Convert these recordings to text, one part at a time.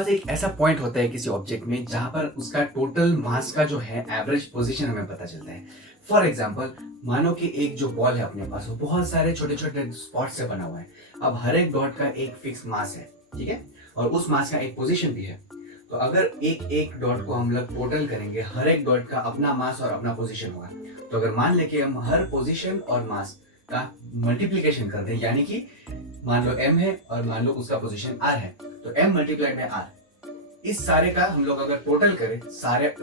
मास एक ऐसा पॉइंट होता है किसी ऑब्जेक्ट में जहां पर उसका टोटल मास का जो है एवरेज पोजीशन हमें पता चलता है। फॉर एग्जांपल, मानो कि एक जो बॉल है अपने पास वो बहुत सारे छोटे छोटे स्पॉट से बना हुआ है। अब हर एक डॉट का एक फिक्स मास है, ठीक है, और उस मास का एक पोजीशन भी है। तो अगर एक एक डॉट को हम लोग टोटल करेंगे, हर एक डॉट का अपना मास और अपना पोजीशन होगा। तो अगर मान ले कि हम हर पोजीशन और मास का मल्टीप्लीकेशन कर दें, यानी कि मान लो m है और मान लो उसका पोजीशन r है, तो m मल्टीप्लाइड बाय r, इस सारे का हम लोग अगर टोटल करें सारे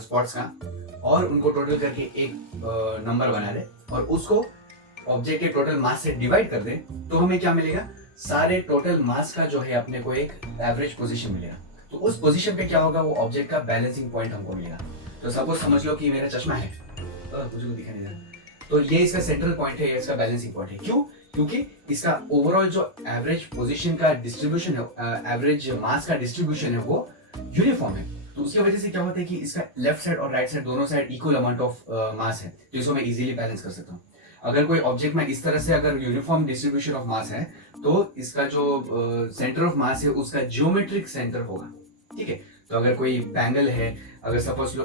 स्पॉट्स का और उनको टोटल करके एक नंबर बना दे और उसको ऑब्जेक्ट के टोटल मास से डिवाइड कर दे, तो हमें क्या मिलेगा? सारे टोटल मास का जो है अपने को एक एवरेज पोजीशन मिलेगा। तो उस पोजीशन पे क्या होगा? वो ऑब्जेक्ट का बैलेंसिंग पॉइंट हमको मिलेगा। तो सपोज समझ लो कि मेरा चश्मा है, मुझे दिखाई नहीं दे रहा, तो ये इसका सेंट्रल पॉइंट है, ये इसका बैलेंसिंग पॉइंट है। क्यों? क्योंकि इसका ओवरऑल जो एवरेज पोजीशन का डिस्ट्रीब्यूशन है, एवरेज मास का डिस्ट्रीब्यूशन है, वो यूनिफॉर्म है। तो उसकी वजह से क्या होता है कि इसका लेफ्ट साइड और राइट साइड दोनों side equal amount of mass है, तो इसको मैं इजीली बैलेंस कर सकता हूँ। अगर कोई ऑब्जेक्ट में इस तरह से अगर यूनिफॉर्म डिस्ट्रीब्यूशन ऑफ मास है, तो इसका जो सेंटर ऑफ मास है उसका जियोमेट्रिक सेंटर होगा, ठीक है। तो अगर कोई बैंगल है, अगर सपोज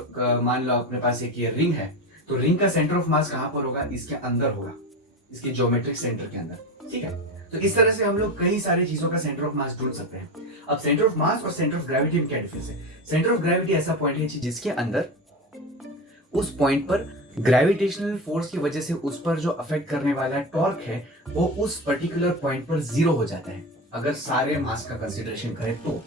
मान लो अपने पास एक ये रिंग है, तो रिंग का सेंटर ऑफ मास कहाँ पर होगा? इसके अंदर होगा, इसके ज्योमेट्रिक सेंटर के अंदर, ठीक है। तो इस तरह से हम लोग कई सारी चीजों का सेंटर ऑफ मास ढूंढ सकते हैं। अब सेंटर ऑफ मास और सेंटर ऑफ ग्रेविटी में क्या डिफरेंस है? सेंटर ऑफ ग्रेविटी ऐसा पॉइंट है जिसके अंदर उस पॉइंट पर ग्रेविटेशनल फोर्स की वजह से उस पर जो अफेक्ट करने वाला टॉर्क है वो उस पर्टिकुलर पॉइंट पर जीरो हो जाता है। अगर सारे मास का कंसीडरेशन करें तो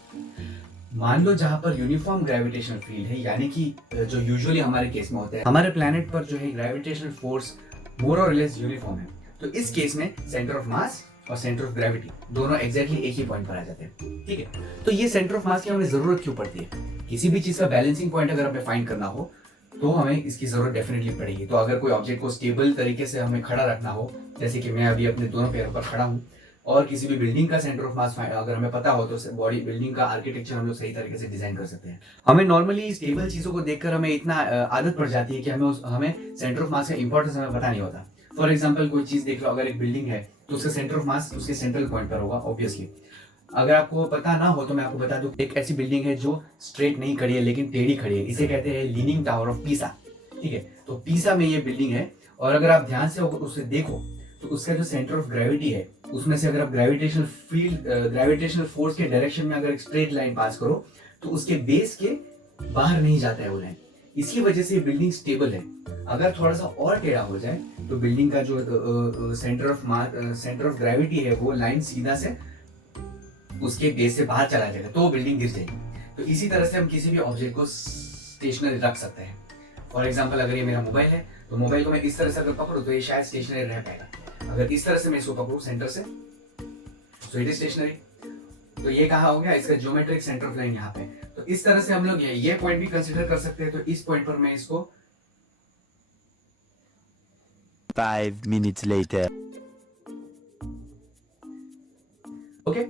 मान लो जहां पर यूनिफॉर्म ग्रेविटेशनल फील्ड है, यानी कि जो यूजुअली हमारे केस में होता है, हमारे प्लैनेट पर जो है ग्रेविटेशनल फोर्स मोर और लेस यूनिफॉर्म है, तो इस केस में सेंटर ऑफ मास और सेंटर ऑफ ग्रेविटी दोनों एग्जैक्टली एक ही पॉइंट पर आ जाते हैं, ठीक है। तो ये सेंटर ऑफ मास की हमें जरूरत क्यों पड़ती है? किसी भी चीज का बैलेंसिंग पॉइंट अगर हमें फाइंड करना हो तो हमें इसकी जरूरत डेफिनेटली पड़ेगी। तो अगर कोई ऑब्जेक्ट को स्टेबल तरीके से हमें खड़ा रखना हो, जैसे कि मैं अभी अपने दोनों पैरों पर खड़ा हूँ, और किसी भी बिल्डिंग का सेंटर ऑफ मास अगर हमें पता हो, तो बॉडी बिल्डिंग का आर्किटेक्चर हम लोग सही तरीके से डिजाइन कर सकते हैं। हमें नॉर्मली स्टेबल चीजों को देखकर हमें इतना आदत पड़ जाती है कि हमें सेंटर ऑफ मास का इंपॉर्टेंस हमें पता नहीं होता। फॉर एग्जाम्पल, कोई चीज देख लो, अगर एक बिल्डिंग है तो उसका सेंटर ऑफ मास उसके सेंट्रल पॉइंट पर होगा ऑब्वियसली। अगर आपको पता ना हो तो मैं आपको बता दूं, एक ऐसी बिल्डिंग है जो स्ट्रेट नहीं खड़ी है लेकिन टेढ़ी खड़ी है, इसे कहते हैं लीनिंग टावर ऑफ पीसा, ठीक है। तो पीसा में ये बिल्डिंग है, और अगर आप ध्यान से उसे देखो तो उसका जो सेंटर ऑफ ग्रेविटी है उसमें से अगर आप ग्रेविटेशनल फोर्स के डायरेक्शन में अगर एक स्ट्रेट लाइन पास करो तो उसके बेस के बाहर नहीं जाता है वो लाइन। इसकी वजह से बिल्डिंग स्टेबल है। अगर थोड़ा सा और टेढ़ा हो जाए तो बिल्डिंग का जो सेंटर ऑफ ग्रेविटी है वो लाइन सीधा से उसके बेस से बाहर चला जाएगा, तो वो बिल्डिंग गिर जाएगी। तो इसी तरह से हम किसी भी ऑब्जेक्ट को स्टेशनरी रख सकते हैं। फॉर एग्जाम्पल, अगर ये मेरा मोबाइल है तो मोबाइल को मैं इस तरह से अगर पकड़ूं तो ये शायद स्टेशनरी रह पाएगा। अगर इस तरह से मैं इसको पकड़ूं सेंटर से, तो इट इज स्टेशनरी। तो ये कहाँ हो गया? इसका ज्योमेट्रिक सेंटर ऑफ लाइन यहाँ पे। तो इस तरह से हम लोग ये पॉइंट भी कंसीडर कर सकते हैं। तो इस पॉइंट पर मैं इसको 5 minutes later. Okay,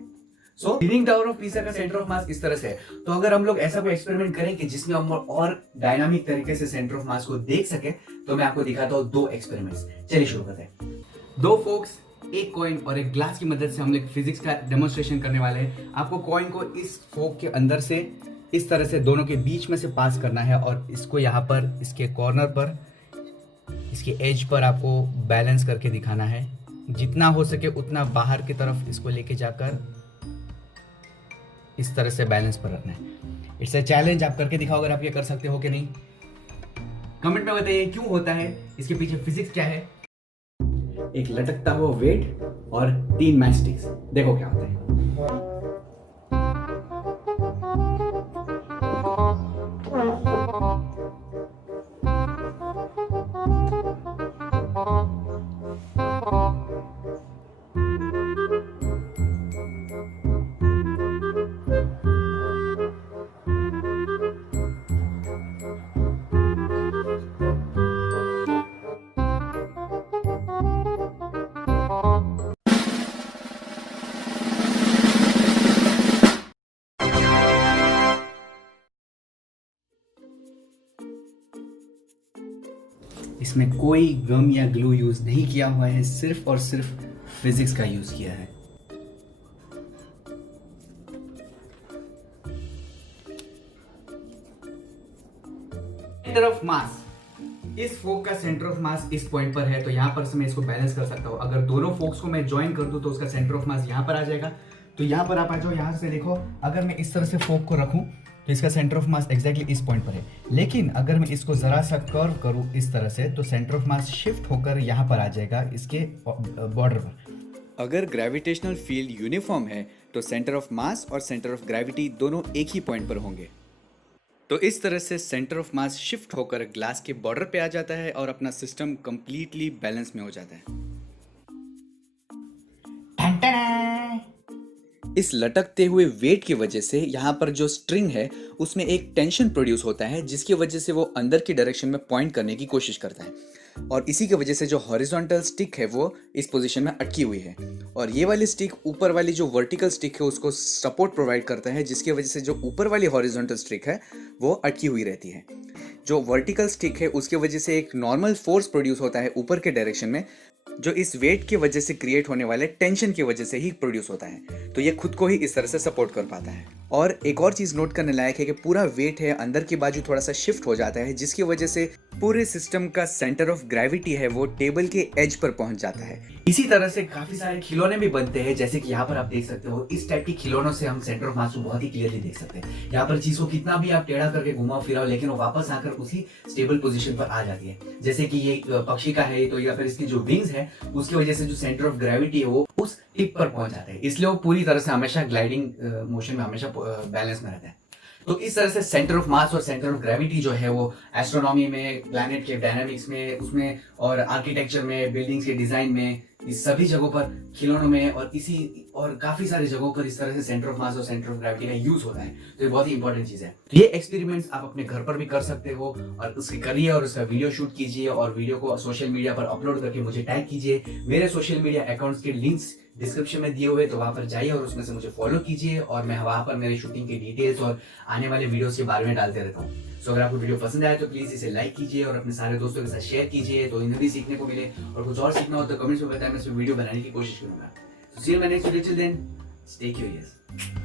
so leaning tower of Pisa का सेंटर ऑफ मास इस तरह से है। तो अगर हम लोग ऐसा कोई एक्सपेरिमेंट करें कि जिसमें हम और डायनामिक तरीके से सेंटर ऑफ मास को देख सके, तो मैं आपको दिखाता हूँ 2 एक्सपेरिमेंट्स। चलिए शुरू करते हैं। 2 फोक्स, एक कॉइन और एक ग्लास की मदद से हम लोग फिजिक्स का डेमोन्स्ट्रेशन करने वाले हैं। आपको कॉइन को इस फोक के अंदर से इस तरह से दोनों के बीच में से पास करना है, और इसको यहाँ पर इसके कॉर्नर पर, इसके एज पर आपको बैलेंस करके दिखाना है। जितना हो सके उतना बाहर की तरफ इसको लेके जाकर इस तरह से बैलेंस पर रखना है। It's a challenge. आप करके दिखाओ अगर आप ये कर सकते हो कि नहीं। कमेंट में बताइए क्यों होता है, इसके पीछे फिजिक्स क्या है। एक लटकता हुआ वेट और 3 मैचस्टिक्स, देखो क्या होता है। इसमें कोई गम या ग्लू यूज नहीं किया हुआ है, सिर्फ और सिर्फ फिजिक्स का यूज किया है। सेंटर ऑफ मास, इस फोक का सेंटर ऑफ मास इस पॉइंट पर है, तो यहाँ पर से मैं इसको बैलेंस कर सकता हूँ। अगर दोनों फोक्स को मैं ज्वाइन कर दूं तो उसका सेंटर ऑफ मास यहाँ पर आ जाएगा। तो यहाँ पर आप आ जाओ, यहाँ से देखो, अगर मैं इस तरह से फोक को रखूं तो इसका सेंटर ऑफ मास एग्जैक्टली इस पॉइंट पर है। लेकिन अगर मैं इसको जरा सा कर्व करूं इस तरह से तो सेंटर ऑफ मास शिफ्ट होकर यहाँ पर आ जाएगा इसके बॉर्डर पर। अगर ग्रेविटेशनल फील्ड यूनिफॉर्म है तो सेंटर ऑफ मास और सेंटर ऑफ ग्रेविटी दोनों एक ही पॉइंट पर होंगे। तो इस तरह से सेंटर ऑफ मास शिफ्ट होकर ग्लास के बॉर्डर पे आ जाता है और अपना सिस्टम कंप्लीटली बैलेंस में हो जाता है। इस लटकते हुए वेट की वजह से यहाँ पर जो स्ट्रिंग है उसमें एक टेंशन प्रोड्यूस होता है, जिसकी वजह से वो अंदर की डायरेक्शन में पॉइंट करने की कोशिश करता है, और इसी की वजह से जो हॉरिजॉन्टल स्टिक है वो इस पोजीशन में अटकी हुई है, और ये वाली स्टिक ऊपर वाली जो वर्टिकल स्टिक है उसको सपोर्ट प्रोवाइड करता है, जिसकी वजह से जो ऊपर वाली हॉरिजॉन्टल स्टिक है वो अटकी हुई रहती है। जो वर्टिकल स्टिक है उसकी वजह से एक नॉर्मल फोर्स प्रोड्यूस होता है ऊपर के डायरेक्शन में, जो इस वेट की वजह से क्रिएट होने वाले टेंशन की वजह से ही प्रोड्यूस होता है। तो ये खुद को ही इस तरह से सपोर्ट कर पाता है। और एक और चीज़ नोट करने लायक है कि पूरा वेट है अंदर की बाजू थोड़ा सा शिफ्ट हो जाता है, जिसकी वजह से पूरे सिस्टम का सेंटर ऑफ ग्रेविटी है वो टेबल के एज पर पहुंच जाता है। इसी तरह से काफी सारे खिलौने भी बनते हैं, जैसे कि यहाँ पर आप देख सकते हो। इस टाइप के खिलौनों से हम सेंटर ऑफ मास को बहुत ही क्लियरली देख सकते हैं। यहाँ पर चीज को कितना भी आप टेढ़ा करके घुमाओ फिराओ, लेकिन वो वापस आकर उसी स्टेबल पोजीशन पर आ जाती है। जैसे कि ये पक्षी का है, तो या फिर इसकी जो विंग्स है उसकी वजह से जो सेंटर ऑफ ग्रेविटी है वो उस टिप पर पहुंच जाता है, इसलिए वो पूरी तरह से हमेशा ग्लाइडिंग मोशन में हमेशा बैलेंस में रहता है। तो इस तरह से सेंटर ऑफ मास और सेंटर ऑफ ग्रेविटी जो है वो एस्ट्रोनॉमी में, प्लैनेट के डायनामिक्स में, उसमें और आर्किटेक्चर में, बिल्डिंग्स के डिजाइन में, इस सभी जगहों पर, खिलौनों में और काफी सारी जगहों पर इस तरह से सेंटर ऑफ मास और सेंटर ऑफ ग्रेविटी का यूज होता है। तो ये बहुत ही इंपॉर्टेंट चीज है। तो ये एक्सपेरिमेंट्स आप अपने घर पर भी कर सकते हो, और उसकी करिए और उसका वीडियो शूट कीजिए और वीडियो को सोशल मीडिया पर अपलोड करके मुझे टैग कीजिए। मेरे सोशल मीडिया अकाउंट्स के लिंक्स डिस्क्रिप्शन में दिए हुए, तो वहां पर जाइए और उसमें से मुझे फॉलो कीजिए, और मैं वहां पर मेरे शूटिंग के डिटेल्स और आने वाले वीडियोस के बारे में डालते रहता हूँ। सो अगर आपको वीडियो पसंद आए तो प्लीज इसे लाइक कीजिए और अपने सारे दोस्तों के साथ शेयर कीजिए, तो इन्हें भी सीखने को मिले, और कुछ और सीखना हो तो कमेंट्स में बताएं, मैं इस वीडियो बनाने की कोशिश करूंगा। So see you in my next video. Till then, stay curious.